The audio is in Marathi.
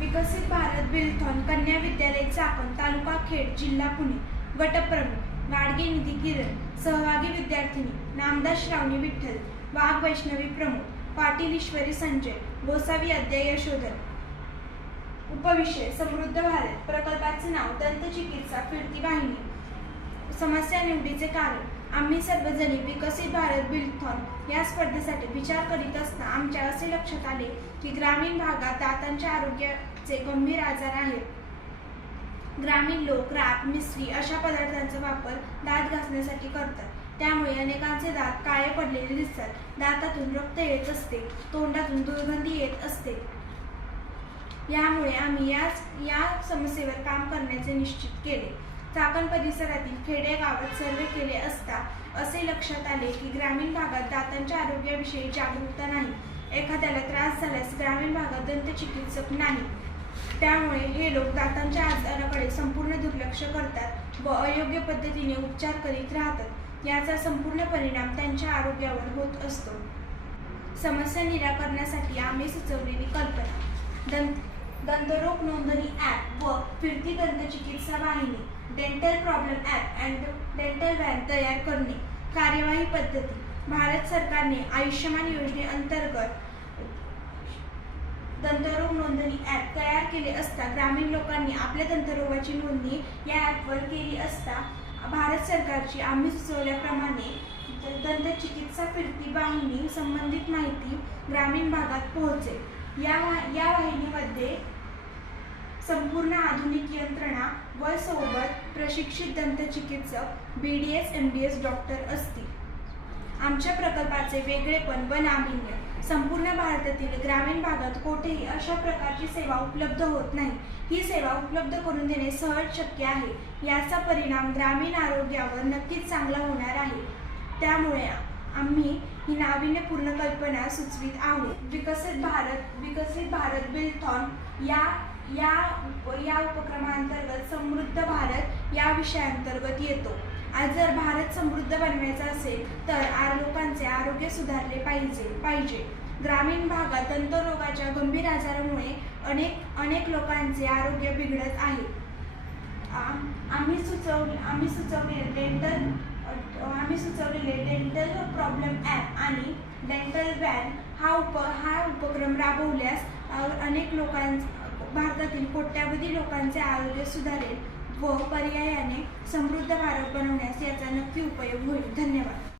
विकसित भारत बिलथॉन कन्या विद्यालय चाकण तालुका खेड जिल्हा पुणे गटप्रमुख गाडगे निधी किरण सहभागी विद्यार्थिनी नामदास श्रावणी विठ्ठल वाघ वैष्णवी प्रमुख पाटील ईश्वरी संजय गोसावी अद्यय यशोधर उपविषय समृद्ध भारत प्रकल्पाचे नाव दंतचिकित्सा फिरती वाहिनी समस्या निवडीचे कारण आम्ही सर्वजणी विकसित भारत बिलथॉन या स्पर्धेसाठी विचार करीत असता आमच्या असे लक्षात आले की ग्रामीण भागात दातांच्या आरोग्याचे गंभीर आजार आहेत। ग्रामीण लोक राख मिश्री अशा पदार्थांचा वापर दात घासण्यासाठी करतात, त्यामुळे अनेकांचे दात काळे पडलेले दिसतात, दातातून रक्त येत असते, तोंडातून दुर्गंधी येत असते। यामुळे आम्ही या समस्येवर काम करण्याचे निश्चित केले। चाकण परिसरातील खेडेगावात सर्वे केले असता असे लक्षात आले की ग्रामीण भागात दातांच्या आरोग्याविषयी जागरूकता नाही। एखाद्याला त्रास झाल्यास ग्रामीण भागात दंतचिकित्सक नाही, त्यामुळे हे लोक दातांच्या आजाराकडे संपूर्ण दुर्लक्ष करतात व अयोग्य पद्धतीने उपचार करीत राहतात। याचा संपूर्ण परिणाम त्यांच्या आरोग्यावर होत असतो। समस्या निराकरणासाठी आम्ही सुचवलेली कल्पना दंतरोग नोंदणी ॲप व फिरती दंतचिकित्सा वाहिनी dental problem app and dental van तयार करणे। कार्यवाही पद्धती भारत सरकारने आयुष्यमान योजनेअंतर्गत दंतरोग नोंदणी ॲप तयार केले असता ग्रामीण लोकांनी आपल्या दंतरोगाची नोंदणी या ॲपवर केली असता भारत सरकारची आम्ही सुचवल्याप्रमाणे दंतचिकित्सा फिरती वाहिनी संबंधित माहिती ग्रामीण भागात पोहोचेल। या वाहिनीमध्ये संपूर्ण आधुनिक यंत्रणा व सोबत प्रशिक्षित दंतचिकित्सक BDS MDS डॉक्टर असतील। आमच्या प्रकल्पाचे वेगळेपण व नाविन्य संपूर्ण भारतातील ग्रामीण भागात कोठेही अशा प्रकारची सेवा उपलब्ध होत नाही। ही सेवा उपलब्ध करून देणे सहज शक्य आहे। याचा परिणाम ग्रामीण आरोग्यावर नक्कीच चांगला होणार आहे। त्यामुळे आम्ही ही नाविन्यपूर्ण कल्पना सुचवित आहोत। विकसित भारत बिलथॉन या उपक्रमांतर्गत समृद्ध भारत या विषयाअंतर्गत येतो। आज जर भारत समृद्ध बनवायचा असेल तर लोकांचे आरोग्य सुधारले पाहिजे। ग्रामीण भागात दंतरोगाच्या गंभीर आजारामुळे अनेक लोकांचे आरोग्य बिघडत आहे। आम्ही सुचवलेले डेंटल प्रॉब्लेम ॲप आणि डेंटल व्हॅन हा उपक्रम राबवल्यास भारतातील कोट्यावधी लोकांचे आरोग्य सुधारेल व पर्यायाने समृद्ध भारत बनवण्यास याचा नक्की उपयोग होईल। धन्यवाद।